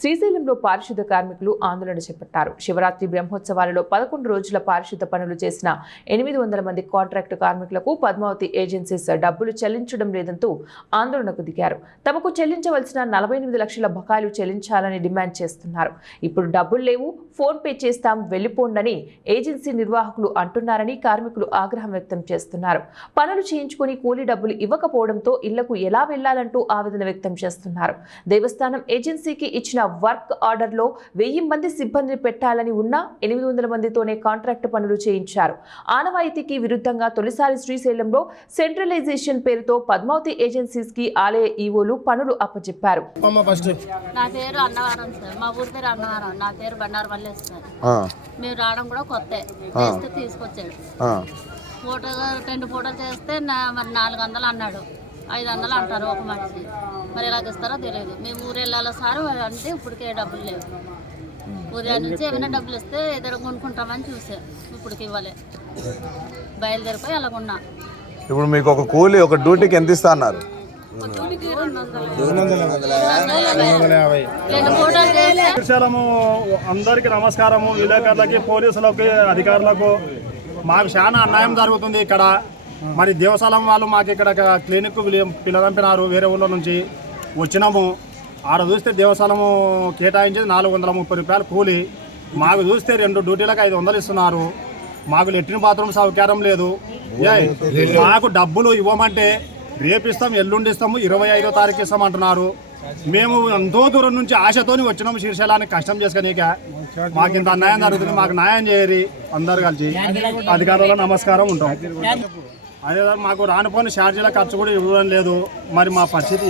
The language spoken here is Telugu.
శ్రీశైలంలో పారిశుద్ధ కార్మికులు ఆందోళన చేపట్టారు. శివరాత్రి బ్రహ్మోత్సవాలలో 11 రోజుల పారిశుద్ధ పనులు చేసిన 800 మంది కాంట్రాక్టు కార్మికులకు పద్మావతి ఏజెన్సీస్ డబ్బులు చెల్లించడం లేదంటూ ఆందోళనకు దిగారు. తమకు చెల్లించవలసిన 48 లక్షల బకాయిలు చెల్లించాలని డిమాండ్ చేస్తున్నారు. ఇప్పుడు డబ్బులు లేవు, ఫోన్ పే చేస్తాం, వెళ్లిపోండని ఏజెన్సీ నిర్వాహకులు అంటున్నారని కార్మికులు ఆగ్రహం వ్యక్తం చేస్తున్నారు. పనులు చేయించుకుని కూలీ డబ్బులు ఇవ్వకపోవడంతో ఇళ్లకు ఎలా వెళ్లాలంటూ ఆవేదన వ్యక్తం చేస్తున్నారు. దేవస్థానం ఏజెన్సీకి ఇచ్చిన వర్క్ ఆర్డర్లో 1000 మంది సిబ్బందిని పెట్టాలని ఉన్నా 800 మందితోనే కాంట్రాక్ట్ పనులు చేయించారు. ఆనవాయితీకి విరుద్ధంగా తొలిసారి శ్రీశైలంలో సెంట్రలైజేషన్ పేరుతో పద్మావతి ఏజెన్సీస్ కి ఆలయ ఈవోలు పనులు అప్పచెప్పారు. నా పేరు అన్నవరం సార్, మా ఊరి పేరు అన్నవరం, నా పేరు బండారు మల్లేష్ సార్. మీరు రావడం కూడా కొత్త తీసుకొచ్చాడు. ఫోటోగా 2 ఫోటోలు చేస్తే మరి 400 అన్నాడు, 500 అంటారు ఒక మనిషి. మరి ఎలాగ ఇస్తారో తెలియదు. మేము ఊరు వెళ్ళాలి సార్ అంటే ఇప్పటికే డబ్బులు లేవు. ఉదయం నుంచి ఏమైనా డబ్బులు ఇస్తే ఏదో కొనుక్కుంటామని చూసాం, ఇప్పటికి ఇవ్వలే. బయలుదేరిపోయి అలాగున్నా. ఇప్పుడు మీకు ఒక కూలీ ఒక డ్యూటీకి ఎంత ఇస్తా అన్నారు? అందరికీ నమస్కారము. విలేకరులకి, పోలీసులకి, అధికారులకు మాకు చాలా అన్యాయం జరుగుతుంది ఇక్కడ. మరి దేవస్థానం వాళ్ళు మాకు ఇక్కడ క్లినిక్ పిల్లదంపినారు. వేరే ఊళ్ళో నుంచి వచ్చినాము. ఆడ చూస్తే దేవస్థానము కేటాయించేది 430 రూపాయలు కూలి. మాకు చూస్తే 2 డ్యూటీలకు 500 ఇస్తున్నారు. మాకు లెట్రిన్ బాత్రూమ్ సౌకర్యం లేదు. మాకు డబ్బులు ఇవ్వమంటే రేపు ఇస్తాం, ఎల్లుండి ఇస్తాము, 25వ తారీఖు ఇస్తామంటున్నారు. మేము ఎంతో దూరం నుంచి ఆశతోని వచ్చినాము శ్రీశైలానికి కష్టం చేసుకునేక. మాకు ఇంత అన్యాయం జరుగుతుంది, మాకు న్యాయం చేయరి. అందరు కలిసి అధికారులకు నమస్కారం ఉంటాం. అదే మాకు రానిపోయిన ఛార్జీల ఖర్చు కూడా ఇవ్వడం లేదు. మరి మా పరిస్థితి